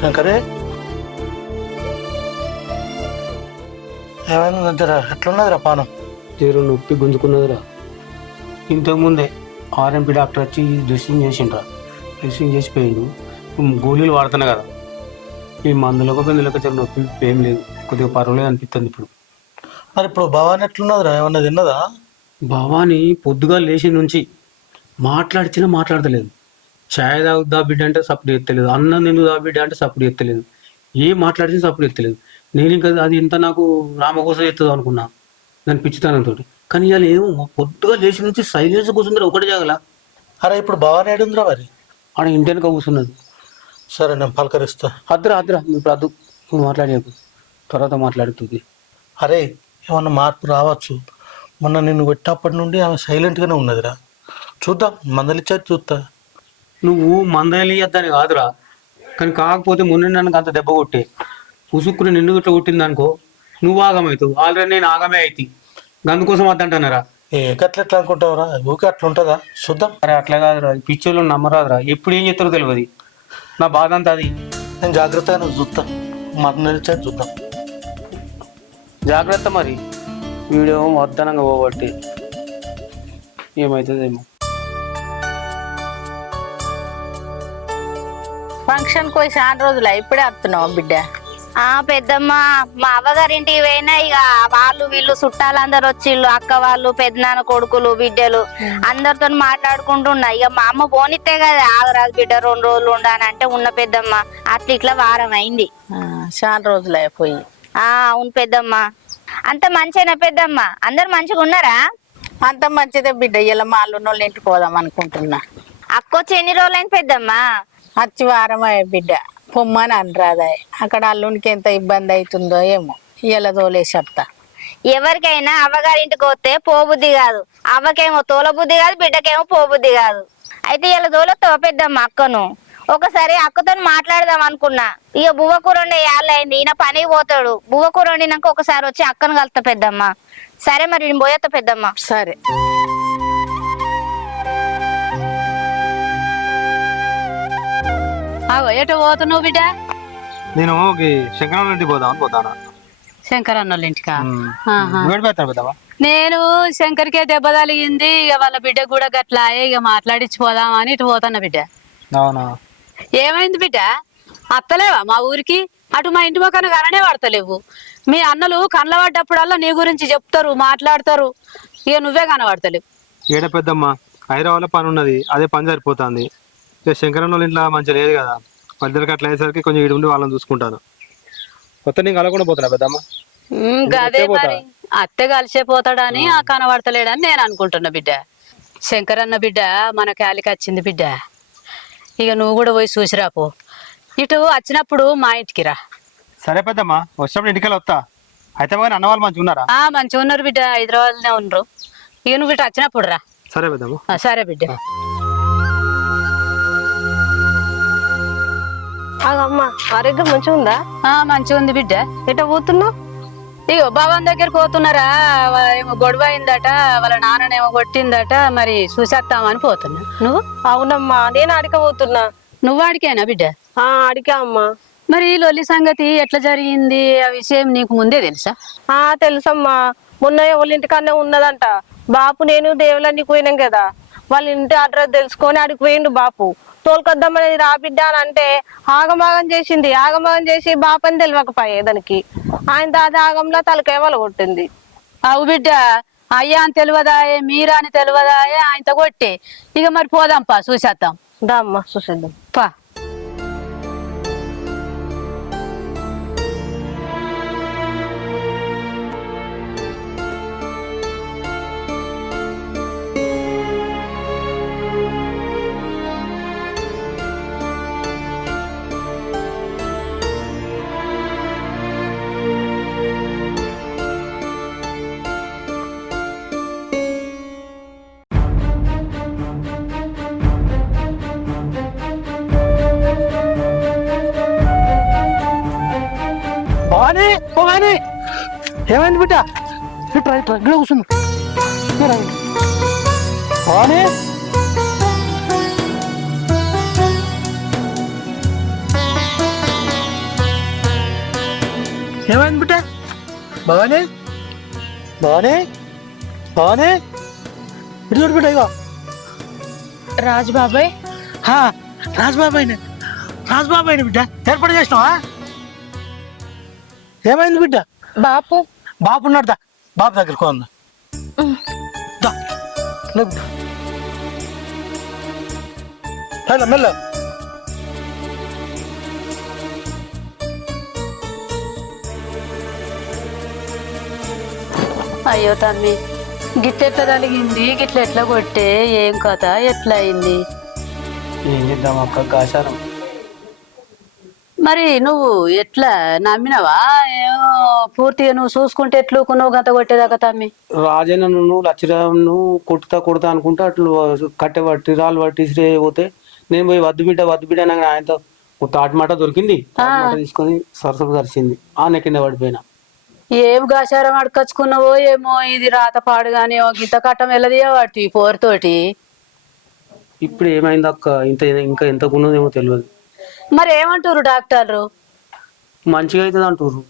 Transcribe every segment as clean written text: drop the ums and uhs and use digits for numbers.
శంకరే ఏమైందిరా? ఎట్లున్నదిరా పానం? తీరు నొప్పి గుంజుకున్నదిరా. ఇంతకుముందే ఆర్ఎంపీ డాక్టర్ వచ్చి డ్రెస్సింగ్ చేసిండ్రా. డ్రెస్సింగ్ చేసిపోయిండు. గోళీలు వాడుతున్నా కదా, ఈ మందులకు పెందులకు తీరు నొప్పి ఏం లేదు, కొద్దిగా పర్వాలేదు అనిపిస్తుంది ఇప్పుడు. మరి ఇప్పుడు భవాని ఎట్లున్నదిరా? ఏమన్నా తిన్నదా? భవాని పొద్దుగా లేచి నుంచి మాట్లాడతలేదు. ఛాయ్ తాగుద్దా బిడ్డ అంటే సప్పుడు ఎత్తలేదు, అన్నం తిందుదా బిడ్డ అంటే సప్పుడు ఎత్తలేదు, ఏం మాట్లాడితే సప్పుడు ఎత్తలేదు. నేను ఇంకా అది ఇంత నాకు రామ కోసం ఎత్తదు అనుకున్నా దాని పిచ్చితనంతో. కానీ ఇవాళ ఏమో పొద్దుగా లేచి నుంచి సైలెన్స్ కూర్చుందిరా ఒకటి జాగల. అరే ఇప్పుడు భవాని ఏడుందిరా మరి? ఆడ ఇంటెనక కూర్చున్నది. సరే నేను పలకరిస్తా. అద్దురా ఇప్పుడు అద్దు, నువ్వు మాట్లాడేకు, తర్వాత మాట్లాడుతుంది. అరే ఏమన్నా మార్పు రావచ్చు. మొన్న నిన్ను పెట్టినప్పటి నుండి ఆమె సైలెంట్గానే ఉన్నదిరా. చూద్దాం, మందలిచ్చేది చూస్తా. నువ్వు మందలియద్దని కాదురా, కానీ కాకపోతే మొన్న నన్ను అంత దెబ్బ కొట్టే ఉసుక్కుని నిన్ను ఇట్లా కొట్టింది అనుకో, నువ్వు ఆగమవుతావు. ఆల్రెడీ నేను ఆగమే అవుతాయి, అందుకోసం వద్దంటున్నారా. ఎట్లా అనుకుంటావురా? ఊకే అట్లా ఉంటుందా? చూద్దాం. అరే అట్లా కాదురా, ఈ పిచ్చోళ్ళు నమ్మరాదురా, ఎప్పుడు ఏం చేస్తారో తెలియదు. నా బాధ అంతా అది. నేను జాగ్రత్తగా చూస్తా, మందలిచ్చేది చూద్దాం. జాగ్రత్త మరి, వీడియో వద్దనంగా పోబట్టి ఏమవుతుందేమో. ఫంక్షన్ పోయి చాలా రోజులు ఇప్పుడే వస్తున్నావు బిడ్డ? పెద్దమ్మ మా అవ్వగారింటికి పోయినా ఇక వాళ్ళు వీళ్ళు చుట్టాలందరు వచ్చిళ్ళు, అక్క వాళ్ళు, పెద్దనాన్న కొడుకులు, బిడ్డలు అందరితో మాట్లాడుకుంటున్నా. ఇక మా అమ్మ పోనిస్తే కదా ఆగరాదు బిడ్డ 2 రోజులు ఉండానంటే ఉన్న పెద్దమ్మ. అట్లా ఇట్లా వారం అయింది. చాలా రోజులు అయిపోయి. అవును పెద్దమ్మ. అంత మంచిగా పెద్దమ్మ? అందరు మంచిగా ఉన్నారా? అంత మంచిదే బిడ్డ. ఇలా మా అల్లున్నోళ్ళ ఇంటికి పోదాం అనుకుంటున్నా. అక్కొచ్చి ఎన్ని రోజులైంది పెద్దమ్మ? వచ్చి వారం అయ్యే బిడ్డ. పొమ్మని అనరాదాయ్, అక్కడ అల్లునికి ఎంత ఇబ్బంది అవుతుందో ఏమో. ఇలా తోలేసి వస్తా. ఎవరికైనా అవ్వగారింటికి వస్తే పోబుద్ధి కాదు, అవ్వకేమో తోలబుద్ధి కాదు, బిడ్డకేమో పోబుద్ధి కాదు. అయితే ఇలా తోలొస్తావా పెద్దమ్మ అక్కను? ఒకసారి అక్కతో మాట్లాడదాం అనుకున్నా. ఇక బువ్వకూర వండే యాళ్ళైంది, ఈయన పనికి పోతాడు. బువ్వకూర వండినాక ఒకసారి వచ్చి అక్కను కలుస్తా పెద్దమ్మ. సరే మరి నేను పోయేస్తా పెద్దమ్మ. సరే. ఎటు పోతున్నావు బిడ్డ? నేను శంకరన్న ఇంటికి పోదామని పోతానా. శంకర్ అన్నోళ్ళ ఇంటికా? నేను శంకర్కే దెబ్బ తగిలింది, ఇక వాళ్ళ బిడ్డ కూడా గట్లా ఇక మాట్లాడించిపోదామని ఇటు పోతున్నా బిడ్డ. అవునా? ఏమైంది బిడ్డ? అత్తలేవా మా ఊరికి? అటు మా ఇంటి మొక్కను కననే పడతలేవు. మీ అన్నలు కళ్ళ పడ్డప్పుడల్లా నీ గురించి చెప్తారు, మాట్లాడతారు, ఇక నువ్వే కనబడతలేవు. ఏడ పెద్దమ్మ, హైదరాబాద్ లో పని ఉన్నది, అదే పని సరిపోతుంది. ఇక శంకరన్న వాళ్ళ ఇంట్లో మంచిగా లేదు కదా, మధ్యలోకి అట్లా అయ్యేసరికి కొంచెం ఇటు ఉండి వాళ్ళని చూసుకుంటాను. కొత్త నేను కలగకుండా పోతున్నా పెద్దమ్మ. అదే మరి అత్తే కలిసే పోతాడని ఆ కనబడతలేడని నేను అనుకుంటున్నా బిడ్డ. శంకరన్న బిడ్డ మన కాలికి వచ్చింది బిడ్డ. ఇక నువ్వు కూడా పోయి చూసిరాపో. ఇటు వచ్చినప్పుడు మా ఇంటికి రా. సరే పెద్దమ్మ, వచ్చినప్పుడు ఇంటికి వస్తా. అయితే కానీ అన్న వాళ్ళు మంచిగా ఉన్నారా? మంచిగా ఉన్నారు బిడ్డ, హైదరాబాద్ లో ఉన్నారు. ఇక నువ్వు ఇటు వచ్చినప్పుడు రా. సరే పెద్దమ్మ. సరే బిడ్డ. అమ్మ ఆరోగ్యం మంచిగా ఉందా? మంచిగా ఉంది బిడ్డ. ఎట పోతున్నావు? ఇగో భవన్ దగ్గర పోతున్నారా, ఏమో గొడవ అయిందట, వాళ్ళ నాన్ననేమో కొట్టిందట, మరి చూసేస్తామని పోతున్నా. నువ్వు? అవునమ్మా, నేను అడగబోతున్నా. నువ్వు అడిగానా బిడ్డ? అడిగా అమ్మా. మరి లొల్లి సంగతి ఎట్లా జరిగింది, ఆ విషయం నీకు ముందే తెలుసా? తెలుసమ్మా. మొన్న వాళ్ళ ఇంటికన్నా ఉన్నదంట. బాపు నేను దేవుళ్ళని పోయినాం కదా, వాళ్ళ ఇంటి అడ్రస్ తెలుసుకొని అడిగి పోయిండు బాపు. తోలుకొద్దామనేది రా బిడ్డ అని అంటే ఆగమాగం చేసింది. ఆగమాగం చేసి బాపని తెలియకపోయే దానికి. ఆయన దాదా ఆగంలో తలకాయ వల కొట్టింది. అవు బిడ్డ, అయ్యా అని తెలియదాయే, మీరా అని తెలియదాయే, ఆయనతో కొట్టే. ఇక మరి పోదాంపా, చూసేద్దాం. దా అమ్మా చూసేద్దాం పా. ఏమైంది బిడ్డ? ఇట్లా ఇక్కడ కూర్చున్నా. భవాని ఏమైంది బిడ్డ? భవానీ భవానీ భవానీ ఇటు చూడు బిడ్డ. ఇగో రాజు బాబాయ్ రాజుబాబాయిని రాజుబాబాయిని బిడ్డ ఏర్పాటు చేసినావా? ఏమైంది బిడ్డ? బాపు బాబు ఉన్నాడు, దా బాబు దగ్గరికి పోందా. మెల్ల మెల్ల. అయ్యో తమ్మి, గిట్లెట్లా తలిగింది, గిట్ల ఎట్లా కొట్టే, ఏం కథ, ఎట్లా అయింది? ఏం చేద్దాం అక్క, కాశారం. మరి నువ్వు ఎట్లా నమ్మినవా? ఏమో పూర్తిగా నువ్వు చూసుకుంటే ఎట్లుకున్నావు గంత కొట్టేదాకా తమ్మి? రాజన్న నువ్వు లచ్చిరాను కొడతా అనుకుంటే అట్లు కట్టెబట్టి రాళ్ళు పట్టి పోతే నేను పోయి వద్దు బిడ్డ నాకు ఆయనతో తాటి మాట దొరికింది. తాటి మాట తీసుకొని సరసకు దరిచింది, ఆనే కింద పడిపోయినా. ఏం గాచారం అడకచ్చుకున్నావో ఏమో, ఇది రాత పాడుగానే గింత కట్టం వెళ్ళదియా వాటి పోరుతోటి. ఇప్పుడు ఏమైంది అక్క, ఇంకా ఎంతకున్నదేమో తెలియదు. మరి ఏమంటారు డాక్టర్లు? మంచిగా అవుతుంది అంటారు.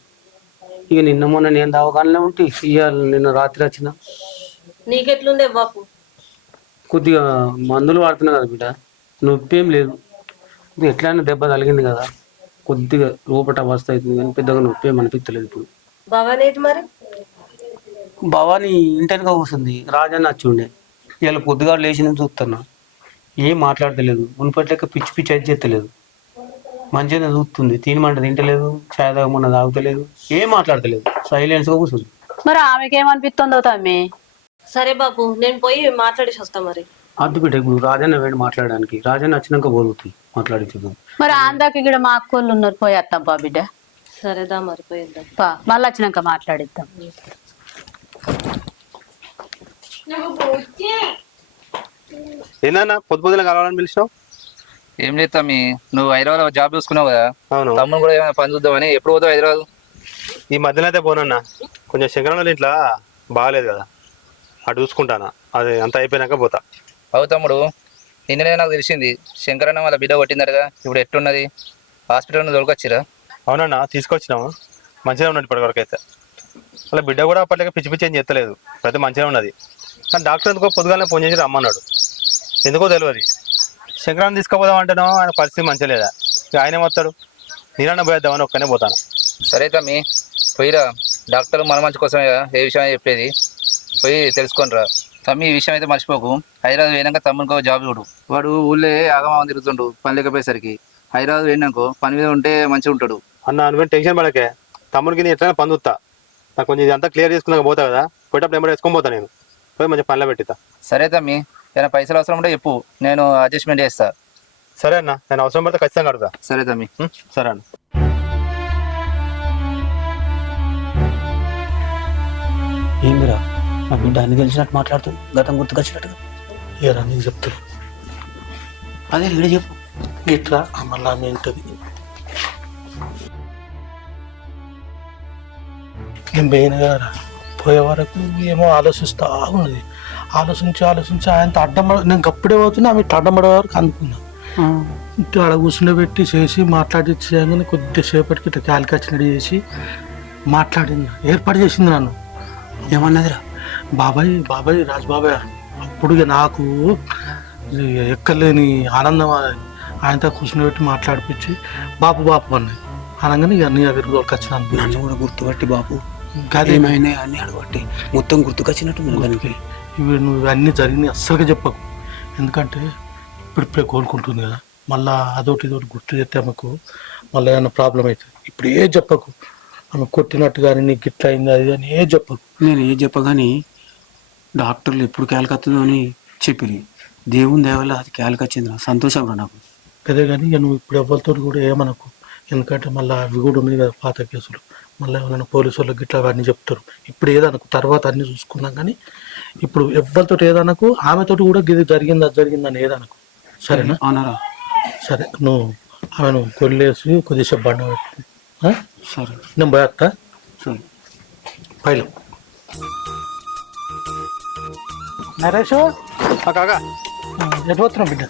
ఇక నిన్న మొన్న నేను దవాఖానలో ఉంటే ఇవాళ నిన్న రాత్రి వచ్చిన. నీకెట్లుండే బాపు? కొద్దిగా మందులు వాడుతున్నా కదా బిడ్డ, నొప్పి ఏం లేదు. ఎట్లయినా దెబ్బ తగిలింది కదా, కొద్దిగా లోపట అవస్థ అవుతుంది కానీ పెద్దగా నొప్పి ఏం అనిపించలేదు. ఇప్పుడు భవానీ మరి భవానీ ఇంటర్గా కూర్చుంది, రాజన్న వచ్చి ఉండే. ఇవాళ పొద్దుగా లేచి నుంచి చూస్తున్నా, ఏం మాట్లాడతలేదు. మునుపట్లేక పిచ్చి పిచ్చి అయితే చేస్తలేదు. మంచిగా చూస్తుంది, తినమంట తింటలేదు, చాయ్ తాగమన్న తాగుతలేదు, ఏం మాట్లాడతలేదు, సైలెన్స్గా కూర్చుంది. మరి ఆమెకేమనిపిస్తుందో తమ్మి? సరే బాపు, నేను పోయి మాట్లాడేసి వస్తా. మరి అద్దు బిడ్డ, ఇప్పుడు రాజన్న వేడి మాట్లాడడానికి, రాజన్న వచ్చినాక పోతుంది మాట్లాడించదు. మరి ఆందాకి ఇక్కడ మా అక్కోళ్ళు ఉన్నారు, పోయేస్తాం పా బిడ్డ. సరేదా, మరి పోయిద్దాం పా, మళ్ళీ వచ్చినాక మాట్లాడిద్దాం. ఏందన్నా పొద్దున కలవాలని పిలిచినావు? ఏం లేదు మీ నువ్వు హైదరాబాద్ జాబ్ చూసుకున్నావు కదా, అవును. తమ్ముడు కూడా ఏమైనా పని చూద్దామని. ఎప్పుడు పోతావు హైదరాబాద్? ఈ మధ్యలో అయితే పోనన్నా, కొంచెం శంకరంలో ఇంట్లో బాగాలేదు కదా, అటు చూసుకుంటానా. అది అంత అయిపోయినాక పోతా. అవు తమ్ముడు, నిన్ననే నాకు తెలిసింది శంకరన్న వాళ్ళ బిడ్డ కొట్టిందటగా. ఇప్పుడు ఎట్టున్నది? హాస్పిటల్ దొరకొచ్చిరా? అవునన్నా, తీసుకొచ్చినాము. మంచిగా ఉన్నది ఇప్పటివరకు అయితే. వాళ్ళ బిడ్డ కూడా అప్పటికే పిచ్చి పిచ్చి ఏం చేస్తలేదు, ప్రతి మంచిగా ఉన్నది. కానీ డాక్టర్ ఎందుకో పొద్దుగానే ఫోన్ చేసి రమ్మన్నాడు, ఎందుకో తెలియదు. శంకరాన్ని తీసుకుపోదాం అంటేనో ఆయన పరిస్థితి మంచిగా లేదా. ఇక ఆయనే వస్తాడు, నేనన్నా పోయేద్దామని ఒక్కనే పోతాను. సరే తమ్మి, పోయిరా. డాక్టర్ మన మంచి కోసమే ఏ విషయం చెప్పేది, పోయి తెలుసుకొనిరా. తమ్మి, ఈ విషయం అయితే మర్చిపోకు. హైదరాబాద్ పోయినాక తమ్మునికో జాబ్ చూడు. వాడు ఊళ్ళో ఆగమాగం తిరుగుతుండు పని లేకపోయేసరికి. హైదరాబాద్ పోయినాకో పని మీద ఉంటే మంచిగా ఉంటాడు. అన్న నువ్వేం టెన్షన్ పడకే, తమ్ముడికి నేను ఎట్లయినా పని చూస్తా. నాకు కొంచెం ఇదంతా క్లియర్ చేసుకున్నాక పోతా కదా, పోయేటప్పుడు ఏమైనా వేసుకొని పోతా. నేను పోయి మంచిగా పనిలో పెట్టిస్తా. సరే తమ్మి, ఏమైనా పైసలు అవసరం ఉంటే చెప్పు, నేను అడ్జస్ట్మెంట్ చేస్తా. సరే అన్న, నేను అవసరం పడితే ఖచ్చితంగా అడుగుతా. సరే తమ్మి. సరే అన్న. ఏందిరా మా బిడ్డ అన్ని తెలిసినట్టు మాట్లాడుతుంది, గతం గుర్తుకొచ్చినట్టుగా. ఇయరా నీకు చెప్తాను, అదే ఇక్కడ చెప్పు. ఇట్లా మళ్ళీ ఆమె ఉంటుంది. నేను పోయిన కదా, పోయే వరకు ఏమో ఆలోచిస్తూ ఉన్నది. ఆలోచించి ఆయనతో అడ్డమడ, నేను గప్పుడే పోతున్నా, ఆమె అడ్డమడే వరకు అనుకున్నా. ఆడ కూర్చుండబెట్టి చేసి మాట్లాడించగానే కొద్దిసేపటికి ఇట్లా కాలికి వచ్చినట్టు చేసి మాట్లాడింది, ఏర్పాటు చేసింది నన్ను. ఏమన్నదిరా? బాబాయ్ బాబాయ్ రాజుబాబాయ్. అప్పుడు ఇక నాకు ఎక్కలేని ఆనందం. ఆయనతో కూర్చునిపెట్టి మాట్లాడిపించి బాపు బాపు అన్నది అనగానే ఇక అన్ని దగ్గరికి వచ్చినాను. నన్ను కూడా గుర్తుపట్టి బాపు ఏమైనా అన్ని అడగట్టి మొత్తం గుర్తుకొచ్చినట్టు దానికి. నువ్వు ఇవన్నీ జరిగినాయి అస్సలుగా చెప్పకు, ఎందుకంటే ఇప్పుడిప్పుడే కోలుకుంటుంది కదా, మళ్ళీ అదొకటి ఇదొకటి గుర్తు చేస్తే ఆమెకు మళ్ళీ ఏమైనా ప్రాబ్లం అవుతుంది. ఇప్పుడు ఏ చెప్పకు, ఆమె కొట్టినట్టు కానీ నీకు గిట్ల అయింది అది కానీ ఏ చెప్పకు. నేను ఏ చెప్పగాని డాక్టర్లు ఎప్పుడు క్యాలకత్తుందో అని చెప్పిరి. దేవుని దేవల్ల అది క్యాలకొచ్చింది, సంతోషంగా నాకు. అదే కానీ ఇక నువ్వు ఇప్పుడు ఎవరితో కూడా ఏమనకు, ఎందుకంటే మళ్ళీ అవి కూడా ఉన్నాయి కదా పాత కేసులు, మళ్ళీ ఎవరైనా పోలీసు వాళ్ళకి గిట్లా అవన్నీ చెప్తారు. ఇప్పుడు ఏదనకు, తర్వాత అన్నీ చూసుకున్నాం. కానీ ఇప్పుడు ఎవరితో ఏదనకు, ఆమెతోటి కూడా ఇది జరిగింది అది జరిగిందని ఏదనకు, సరేనా? అవునరా? సరే, నువ్వు ఆమెను కొల్లేసి కొద్దిసేపు బండ పెట్టు. సరే, నేను పోయేస్తా. సరే పైలు నరేష్, కాకా ఎటు పోతున్నావు బిడ్డ?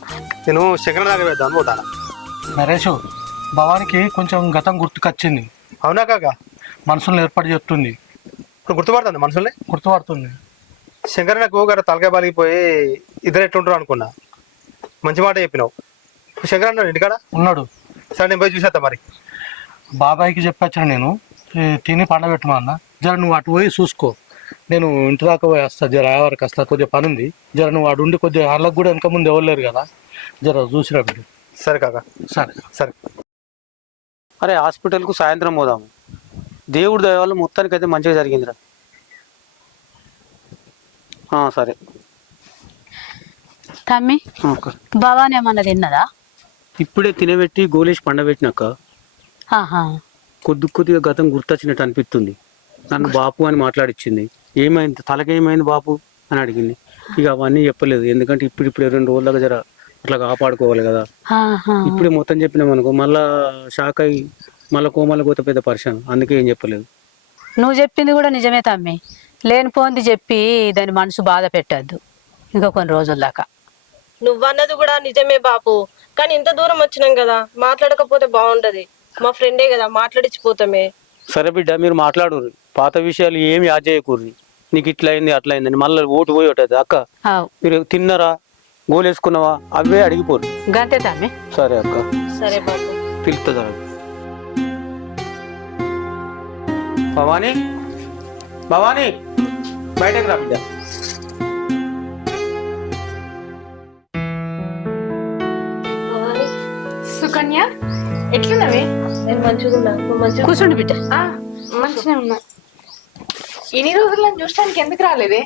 నేను శంకరం దాకా వేద్దాం పోతాను. నరేష్, భవానికి కొంచెం గతం గుర్తుకొచ్చింది. అవునా కాకా? మనుషులను ఏర్పాటు చేస్తుంది, ఇప్పుడు గుర్తుపడుతుంది మనుషుల్ని. గుర్తుపడుతుంది. శంకరన్నకు గడ తలకాయ బాలిగిపోయి ఇద్దరు ఎట్లుంటారు అనుకున్నా, మంచి మాట చెప్పినావు. ఇప్పుడు శంకరన్న ఇంటికాడ ఉన్నాడు. సరే నేను పోయి చూసేస్తా మరి. బాబాయ్కి చెప్పొచ్చాను నేను, తిని పండబెట్టమా అన్న, జర నువ్వు అటు పోయి చూసుకో, నేను ఇంటి దాకా పోయి వస్తా, జర వరకు వస్తా, కొద్దిగా పని ఉంది, జర నువ్వు అటు ఉండి కొద్దిగా వాళ్ళకి కూడా వెనక ముందు ఎవరు లేరు కదా, జర చూసిరా బిడ్డ. సరే కాక. సరే సరే. అరే హాస్పిటల్కు సాయంత్రం పోదాము. దేవుడి దయ వల్ల మొత్తానికి అయితే మంచిగా జరిగిందిరా. సరే తమ్మి భవాని ఏమన్నా తిన్నదా? ఇప్పుడే తినబెట్టి గోలేసి పండబెట్టినాక ఆహా, కొద్దిగా గతం గుర్తొచ్చినట్టు అనిపిస్తుంది. నన్ను బాపు అని మాట్లాడిచ్చింది. ఏమైంది, తలకేమైంది బాపు అని అడిగింది. ఇక అవన్నీ చెప్పలేదు, ఎందుకంటే ఇప్పుడు 2 రోజుల దాకా జర అట్లా కాపాడుకోవాలి కదా. ఆహా. ఇప్పుడే మొత్తం చెప్పినాం అనుకో, మళ్ళా షాక్ అయ్యి మళ్ళీ కోమల పోతే పెద్ద పరిశాన్, అందుకే ఏం చెప్పలేదు. నువ్వు చెప్పింది కూడా నిజమే తమ్మి, లేనిపోంది చెప్పి దాని మనసు బాధ పెట్టద్దు ఇంకా కొన్ని రోజుల దాకా. నువ్వన్నది కూడా నిజమే బాపు, కానీ ఇంత దూరం వచ్చినాం కదా, మాట్లాడకపోతే బాగుండదు. మా ఫ్రెండే కదా, మాట్లాడిచ్చిపోతామే. సరే బిడ్డ, మీరు మాట్లాడు, పాత విషయాలు ఏమి యాద్ చేయకూర్రి. నీకు ఇట్లా అయింది అట్లా అయిందని మళ్ళీ ఓటు పోయి ఉంటుంది. అక్క మీరు తిన్నారా, గోలేసుకున్నావా, అవే అడిగిపోరు. గంతే తమ్మి. సరే అక్క. సరే బాపు. పిలుస్తుందా భవానీ? భవానీ బయటకు రా బిడ్డ. సుకన్య ఎట్లున్నవే? నేను మంచిగా ఉన్నా, నువ్వు మంచిగా కూర్చోండి బిడ్డ. మంచిగా ఉన్నా. ఇన్ని రోజులు నన్ను చూడటానికి ఎందుకు రాలేదే?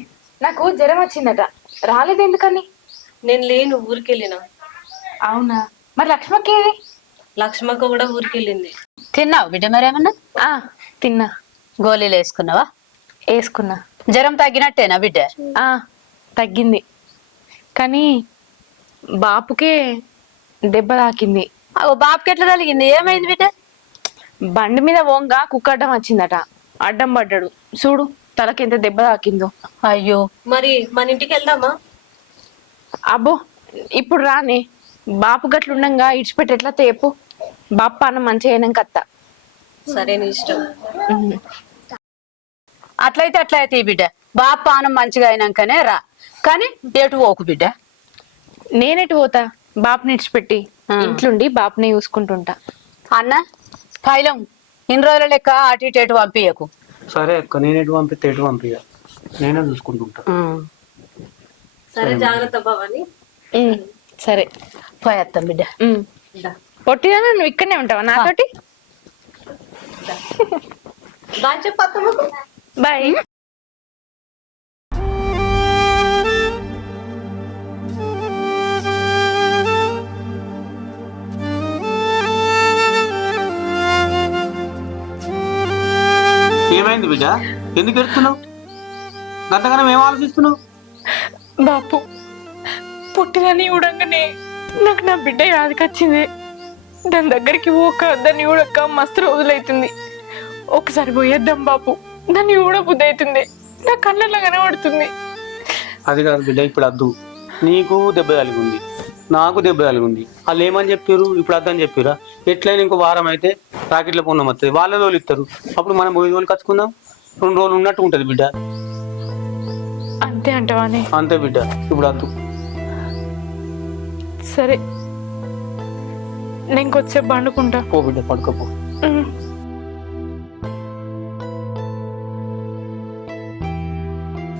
నాకు జ్వరం వచ్చిందట, రాలేదు ఎందుకని? నేను లేను, ఊరికి వెళ్ళినా. అవునా, మరి లక్ష్మకి ఏది? లక్ష్మక్క కూడా ఊరికి వెళ్ళింది. తిన్నావు బిడ్డ మరేమన్నా? తిన్నా. గోళీలు వేసుకున్నావా? వేసుకున్నా. జ్వరం తగ్గినట్టేనా బిడ్డ? తగ్గింది, కానీ బాపుకే దెబ్బ తాకింది. బాపుకి ఎట్లా తగిలింది, ఏమైంది బిడ్డ? బండి మీద వంగ కుక్క అడ్డం వచ్చిందట, అడ్డం పడ్డాడు చూడు, తలకి ఎంత దెబ్బ తాకిందో. అయ్యో, మరి మన ఇంటికి వెళ్దామా? అబ్బో ఇప్పుడు రానే, బాపు గట్లుండగా ఇడిచిపెట్టి ఎట్లా తేపు? బాపు పానం మంచిగా అయినాక అత్త. సరే నీ ఇష్టం. అట్లయితే ఈ బిడ్డ, బాపు పానం మంచిగా అయినాకనే రా, కానీ ఎటు పోకు బిడ్డ. నేనెటు పోతా, బాపుని ఇడిచిపెట్టి ఇంట్లుండి బాపుని చూసుకుంటుంటా. అన్న పైలం ఇన్ని రోజుల లెక్క అటు ఇటు ఎటు పంపించకు. సరే అక్క, నేను ఎటు పంపిస్తే ఎటు పంపియ, నేనే చూసుకుంటుంటా. సరే జాగ్రత్త భవాని. సరే పోయేస్తాం బిడ్డ. పొట్టిదా నువ్వు ఇక్కడనే ఉంటావా నాతోటి? బాయ్ చెప్పమ్మకు. బాయ్. ఏమైంది బిడ్డ, ఎందుకు ఎడుతున్నావు? గంతగానం ఏం ఆలోచిస్తున్నావు? బాపు పుట్టిదని చూడంగానే నాకు నా బిడ్డ యాదకొచ్చింది. దాని దగ్గరికి పోక దాన్ని చూడక మస్తు రోజులైతుంది. ఒకసారి పోయేద్దాం బాపు, దాన్ని చూడ బుద్ధి అవుతుంది, నా కళ్ళల్లో కనబడుతుంది. అది కాదు బిడ్డ, ఇప్పుడు వద్దు. నీకు దెబ్బ కలిగింది, నాకు దెబ్బ కలిగింది. వాళ్ళు ఏమని చెప్పారు, ఇప్పుడు వద్దని చెప్పారా? ఎట్లయినా ఇంకో వారం అయితే రాకెట్ల పొన్నం వస్తుంది, వాళ్ళ రోజులు ఇస్తారు. అప్పుడు మనం 5 రోజులు కచ్చుకుందాం, 2 రోజులు ఉన్నట్టు ఉంటుంది బిడ్డ. అంతే అంటవానే? అంతే బిడ్డ, ఇప్పుడు వద్దు. సరే నేను కొద్దిసేపు పండుకుంటా. పో బిడ్డ, పడుకోపో.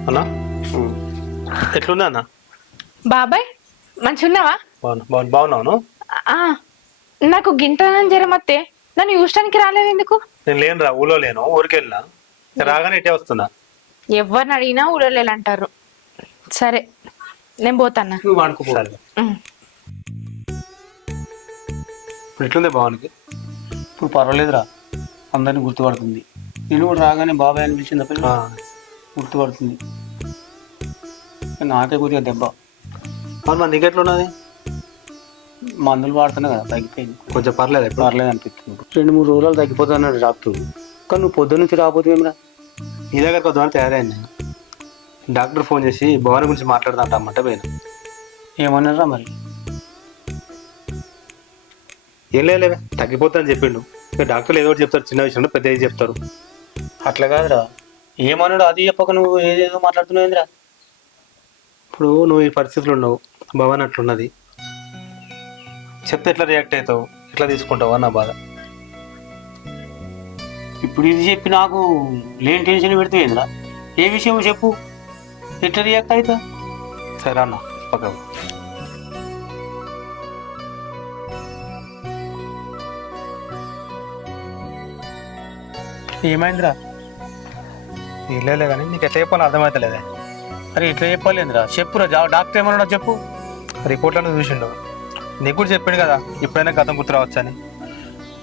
అన్నా ఎట్లున్నా అన్న? బాబాయ్ మంచిగున్నావా? బాగున్నాను. నాకు గింటనం జ్వరం వస్తే నన్ను చూడటానికి రాలేదు ఎందుకు? నేను లేను రా, ఊళ్ళో లేను, ఊరికి వెళ్ళినా, రాగానే ఇటే వస్తున్నా. ఎవరిని అడిగినా ఊళ్ళో అంటారు. సరే నేను పోతాన్నా. నువ్వు పడుకోపో. ఇప్పుడు ఎట్లుంది భావానికి? ఇప్పుడు పర్వాలేదురా, అందరినీ గుర్తుపడుతుంది. నేను కూడా రాగానే బాబాయ్ అని పిలిచింది అప్పుడు గుర్తుపడుతుంది. నాకే కొద్దిగా దెబ్బ. మరి నీకు ఎట్లున్నది? మందులు వాడుతున్నా కదా, తగ్గిపోయింది కొంచెం. పర్లేదు పర్లేదు అనిపిస్తుంది. 2-3 రోజులు తగ్గిపోతా అన్నాడు డాక్టర్. కానీ నువ్వు పొద్దున్న నుంచి రాకపోతే ఏమిరా? నీ దగ్గర కొద్దిగా తయారైంది. డాక్టర్ ఫోన్ చేసి భవాని గురించి మాట్లాడదాం అమ్మంటే పోయినా. ఏమన్నారా మరి? ఏం లేవే, తగ్గిపోతా అని చెప్పిండు. డాక్టర్లు ఏదో ఒకటి చెప్తారు, చిన్న విషయంలో పెద్ద ఏది చెప్తారు. అట్లా కాదురా, ఏమన్నాడు అది చెప్పక నువ్వు ఏదేదో మాట్లాడుతున్నావు ఏంద్రా? ఇప్పుడు నువ్వు ఈ పరిస్థితులు ఉన్నావు, భవన్ అట్లున్నది, చెప్తే ఎట్లా రియాక్ట్ అవుతావు, ఎట్లా తీసుకుంటావు అన్న బాధ. ఇప్పుడు ఇది చెప్పి నాకు లేని టెన్షన్ పెడితే ఏంద్రా? ఏ విషయం చెప్పు, ఎట్లా రియాక్ట్ అవుతా? సరే అన్న పక్క. ఏమైందిరా? ఇల్లే కానీ నీకు ఎట్లా చెప్పాలో అర్థమవుతలేదే. అరే ఎట్లా చెప్పాలేందిరా? చెప్పురా, డాక్టర్ ఏమన్నా చెప్పు. రిపోర్ట్లను చూసిండు, నీకు కూడా చెప్పిండు కదా ఇప్పుడైనా గతం గుర్తు రావచ్చు అని.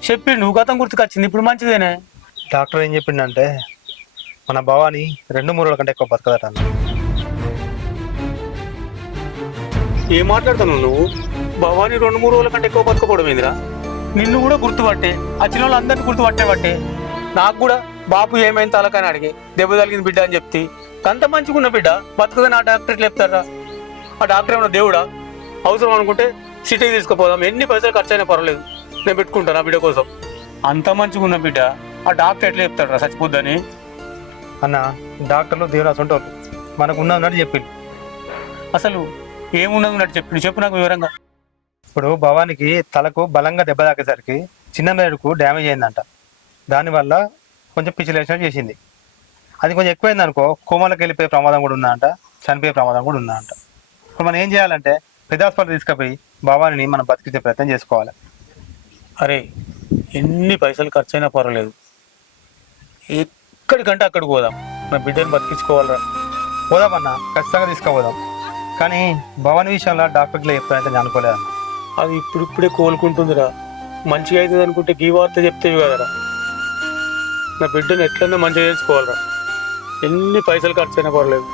చెప్పి నువ్వు గతం గుర్తుకొచ్చింది, ఇప్పుడు మంచిదేనే. డాక్టర్ ఏం చెప్పిండంటే మన భవాని 2-3 రోజుల కంటే ఎక్కువ బతకదట అన్న. ఏం మాట్లాడుతున్నావు నువ్వు? భవాని 2-3 రోజుల కంటే ఎక్కువ బతకపోవడం ఏందిరా? నిన్ను కూడా గుర్తుపట్టే, వచ్చిన వాళ్ళు అందరిని గుర్తుపట్టే. నాకు కూడా బాపు ఏమైంది తలకని అడిగి దెబ్బ తగిలింది బిడ్డ అని చెప్తే, అంత మంచిగా ఉన్న బిడ్డ బతుకదని ఆ డాక్టర్ ఎట్లా చెప్తారా? ఆ డాక్టర్ ఏమన్నా దేవుడా? అవసరం అనుకుంటే సిటీకి తీసుకుపోదాం, ఎన్ని పైసలు ఖర్చు అయినా పర్వాలేదు, నేను పెట్టుకుంటాను ఆ బిడ్డ కోసం. అంత మంచిగా ఉన్న బిడ్డ ఆ డాక్టర్ ఎట్లా చెప్తాడు రా చచ్చిపోద్దని? అన్న డాక్టర్లు దేవుడు అసంటోళ్ళు, మనకు ఉన్నది చెప్పిండు. అసలు ఏమున్నది ఉన్నట్టు చెప్పు నాకు వివరంగా. ఇప్పుడు భవానికి తలకు బలంగా దెబ్బ తాకేసరికి చిన్న మెదడుకు డ్యామేజ్ అయిందంట. దానివల్ల కొంచెం పిచ్చిలేషన్ చేసింది. అది కొంచెం ఎక్కువైంది అనుకో, కోమలకు వెళ్ళిపోయే ప్రమాదం కూడా ఉందంట, చనిపోయే ప్రమాదం కూడా ఉందంట. ఇప్పుడు మనం ఏం చేయాలంటే పెద్ద హాస్పిటల్ తీసుకుపోయి భవానిని మనం బతికించే ప్రయత్నం చేసుకోవాలి. అరే ఎన్ని పైసలు ఖర్చు అయినా పర్వాలేదు, ఎక్కడికంటే అక్కడికి పోదాం, నా బిడ్డను బతికించుకోవాలరా. పోదామన్నా, ఖచ్చితంగా తీసుకుపోదాం. కానీ భవాని విషయంలో డాక్టర్లు ఎప్పుడైతే నేను అనుకోలేదన్న. అది ఇప్పుడిప్పుడే కోలుకుంటుందిరా, మంచిగా అవుతుంది అనుకుంటే గీ వార్త చెప్తేవి కదరా. నా బిడ్డను ఎట్లన్నా మంచిగా చేసుకోవాలరా, ఎన్ని పైసలు ఖర్చు అయినా పర్లేదు.